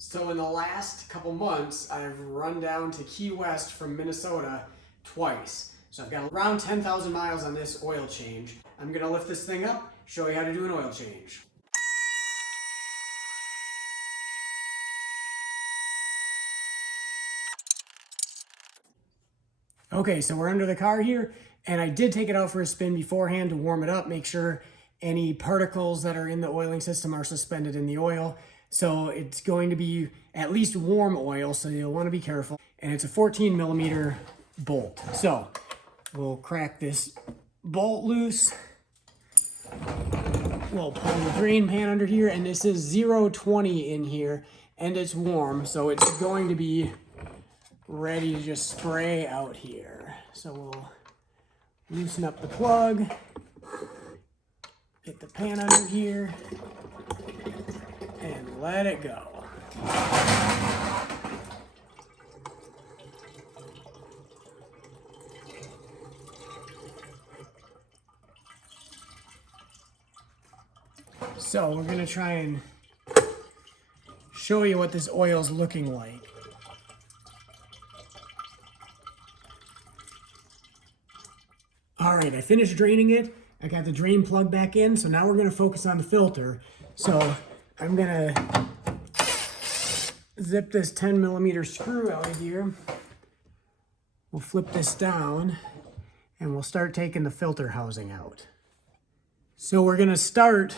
So in the last couple months, I've run down to Key West from Minnesota twice. So I've got around 10,000 miles on this oil change. I'm gonna lift this thing up, show you how to do an oil change. Okay, so we're under the car here, and I did take it out for a spin beforehand to warm it up, make sure any particles that are in the oiling system are suspended in the oil. So it's going to be at least warm oil, so you'll want to be careful. And it's a 14 millimeter bolt. So we'll crack this bolt loose. We'll pull the drain pan under here, and this is 020 in here, and it's warm, so it's going to be ready to just spray out here. So we'll loosen up the plug, get the pan under here, and let it go. So we're gonna try and show you what this oil's looking like. All right, I finished draining it. I got the drain plug back in, so now we're gonna focus on the filter. So I'm gonna zip this 10 millimeter screw out of here. We'll flip this down and we'll start taking the filter housing out. So we're gonna start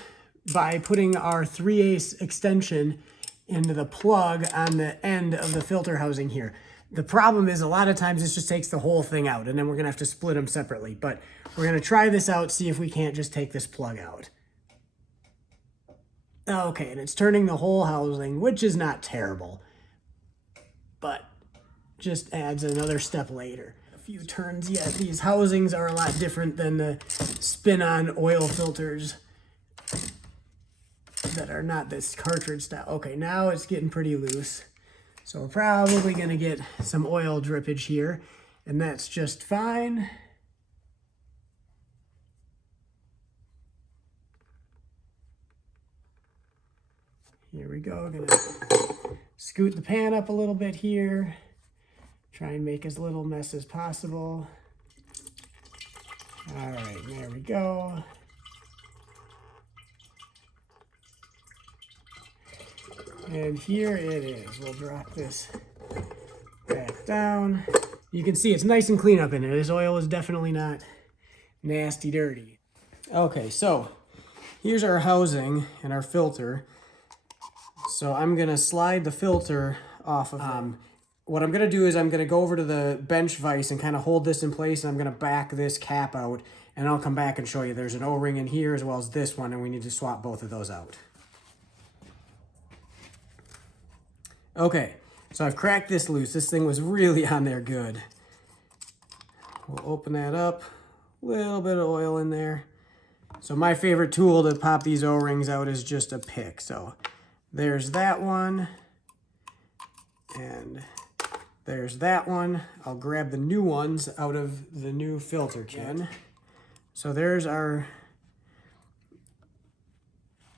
by putting our 3/8 extension into the plug on the end of the filter housing here. The problem is a lot of times this just takes the whole thing out, and then we're gonna have to split them separately. But we're gonna try this out, see if we can't just take this plug out. Okay, and it's turning the whole housing, which is not terrible, but just adds another step later. A few turns yet. These housings are a lot different than the spin-on oil filters that are not this cartridge style. Okay, now it's getting pretty loose. So we're probably gonna get some oil drippage here, and that's just fine. Here we go, gonna scoot the pan up a little bit here. Try and make as little mess as possible. All right, there we go. And here it is. We'll drop this back down. You can see it's nice and clean up in there. This oil is definitely not nasty dirty. Okay, so here's our housing and our filter. So I'm gonna slide the filter off of what I'm gonna do is I'm gonna go over to the bench vise and kind of hold this in place, and I'm gonna back this cap out, and I'll come back and show you there's an O-ring in here as well as this one, and we need to swap both of those out. Okay, so I've cracked this loose. This thing was really on there good. We'll open that up. A little bit of oil in there. So my favorite tool to pop these O-rings out is just a pick. So there's that one. And there's that one. I'll grab the new ones out of the new filter kit. So there's our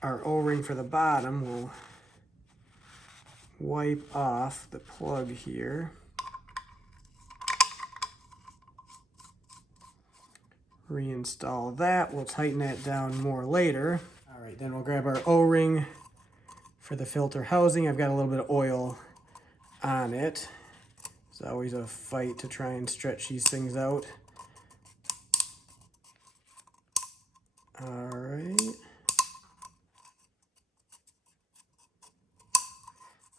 O-ring for the bottom. We'll wipe off the plug here. Reinstall that. We'll tighten that down more later. All right, then we'll grab our O-ring for the filter housing. I've got a little bit of oil on it. It's always a fight to try and stretch these things out. All right.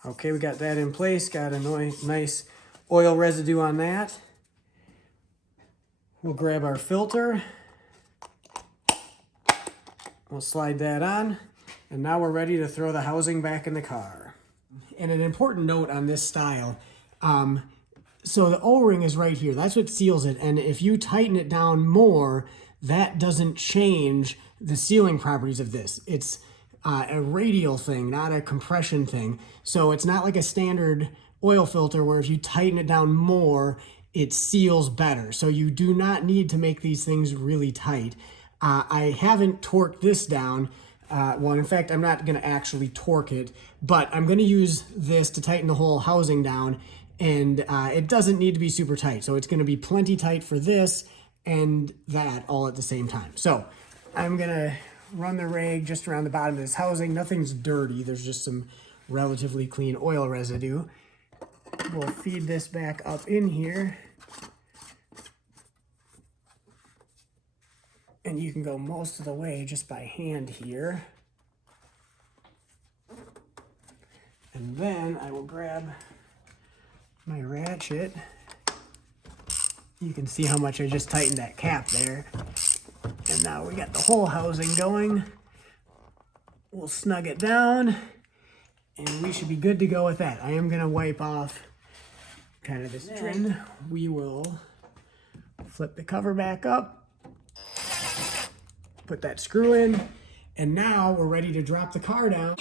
Okay, we got that in place. Got a nice oil residue on that. We'll grab our filter. We'll slide that on. And now we're ready to throw the housing back in the car. And an important note on this style. So the O-ring is right here. That's what seals it. And if you tighten it down more, that doesn't change the sealing properties of this. It's a radial thing, not a compression thing. So it's not like a standard oil filter where if you tighten it down more, it seals better. So you do not need to make these things really tight. I haven't torqued this down Well, in fact, I'm not going to actually torque it, but I'm going to use this to tighten the whole housing down, and it doesn't need to be super tight. So it's going to be plenty tight for this and that all at the same time. So I'm going to run the rag just around the bottom of this housing. Nothing's dirty. There's just some relatively clean oil residue. We'll feed this back up in here. And you can go most of the way just by hand here. And then I will grab my ratchet. You can see how much I just tightened that cap there. And now we got the whole housing going. We'll snug it down and we should be good to go with that. I am gonna wipe off kind of this trim. We will flip the cover back up. Put that screw in, and now we're ready to drop the car down.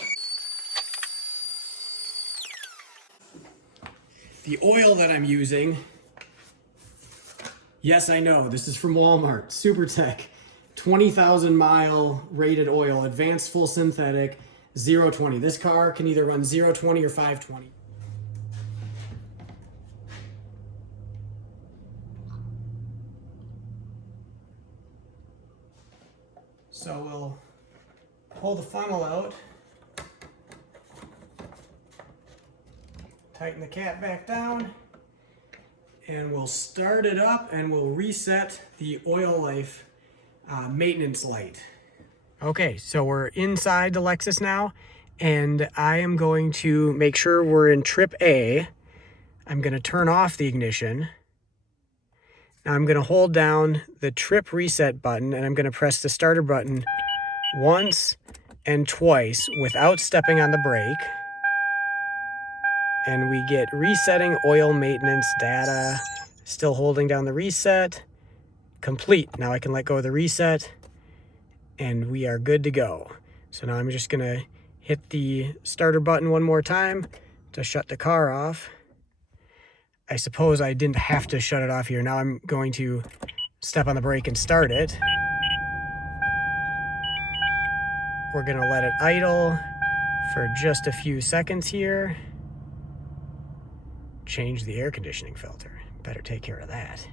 The oil that I'm using, yes, I know, this is from Walmart, SuperTech, 20,000 mile rated oil, advanced full synthetic, 0-20. This car can either run 0-20 or 520. So we'll pull the funnel out, tighten the cap back down, and we'll start it up and we'll reset the oil life maintenance light. Okay, so we're inside the Lexus now, and I am going to make sure we're in trip A. I'm going to turn off the ignition. Now I'm going to hold down the trip reset button, and I'm going to press the starter button once and twice without stepping on the brake. And we get resetting oil maintenance data, still holding down the reset, complete. Now I can let go of the reset and we are good to go. So now I'm just going to hit the starter button one more time to shut the car off. I suppose I didn't have to shut it off here. Now I'm going to step on the brake and start it. We're going to let it idle for just a few seconds here. Change the air conditioning filter. Better take care of that.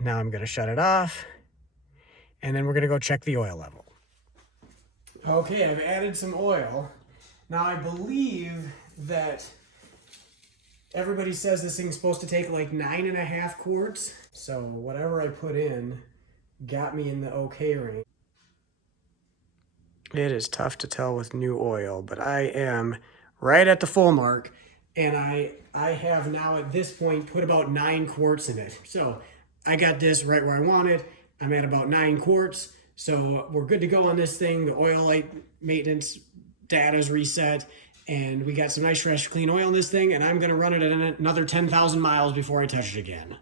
Now I'm going to shut it off, and then we're going to go check the oil level. Okay, I've added some oil. Now I believe that everybody says this thing's supposed to take like 9.5 quarts. So whatever I put in got me in the okay range. It is tough to tell with new oil, but I am right at the full mark, and I have now at this point put about 9 quarts in it. So I got this right where I want it. I'm at about 9 quarts. So we're good to go on this thing. The oil light maintenance data is reset, and we got some nice fresh clean oil in this thing, and I'm gonna run it at another 10,000 miles before I touch it again.